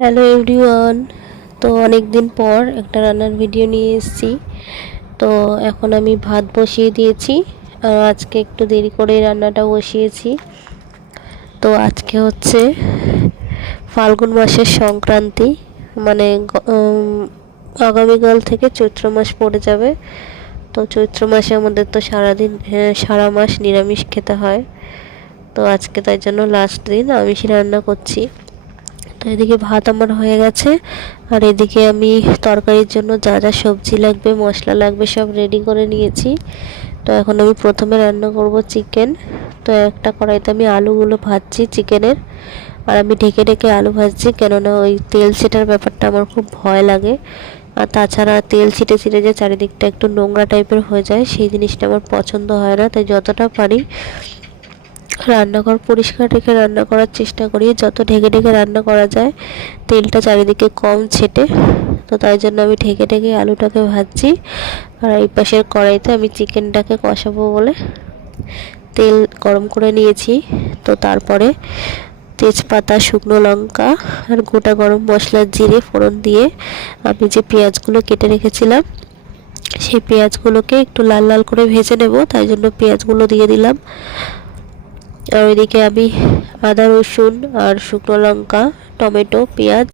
Hello everyone. তো অনেক দিন পর একটা রান্নার ভিডিও নিয়ে এসেছি। তো এখন আমি ভাত বসিয়ে দিয়েছি, আর আজকে একটু দেরি করে রান্নাটা বসিয়েছি। তো আজকে হচ্ছে ফাল্গুন মাসের সংক্রান্তি, মানে আগামীকাল থেকে চৈত্র মাস পড়ে যাবে। তো চৈত্র মাসে আমাদের তো সারাদিন সারা মাস নিরামিষ খেতে হয়। তো আজকে তাই জন্য লাস্ট দিন আমিষ রান্না করছি। তো এদিকে ভাত আমার হয়ে গেছে, আর এদিকে আমি তরকারির জন্য যা যা সবজি লাগবে মশলা লাগবে সব রেডি করে নিয়েছি। তো এখন আমি প্রথমে রান্না করব চিকেন। তো একটা কড়াইতে আমি আলুগুলো ভাজছি চিকেনের, আর আমি ঢেকে ঢেকে আলু ভাজছি, কেননা ওই তেল ছিটার ব্যাপারটা আমার খুব ভয় লাগে। আর তাছাড়া তেল ছিটে ছিটে যে চারিদিকটা একটু নোংরা টাইপের হয়ে যায়, সেই জিনিসটা আমার পছন্দ হয় না। তাই যতটা পারি রান্নাঘর পরিষ্কার রেখে রান্না করার চেষ্টা করি, যত ঢেকে ঢেকে রান্না করা যায়, তেলটা চারিদিকে কম ছেটে। তো তাই জন্য আমি ঢেকে ঢেকে আলুটাকে ভাজছি, আর এই পাশের কড়াইতে আমি চিকেনটাকে কষাবো বলে তেল গরম করে নিয়েছি। তো তারপরে তেজপাতা, শুকনো লঙ্কা আর গোটা গরম মশলা, জিরে ফোড়ন দিয়ে আমি যে পেঁয়াজগুলো কেটে রেখেছিলাম সেই পেঁয়াজগুলোকে একটু লাল লাল করে ভেজে নেব, তাই জন্য পেঁয়াজগুলো দিয়ে দিলাম। আর ওইদিকে আমি আদা রসুন আর শুকনো লঙ্কা, টমেটো, পেঁয়াজ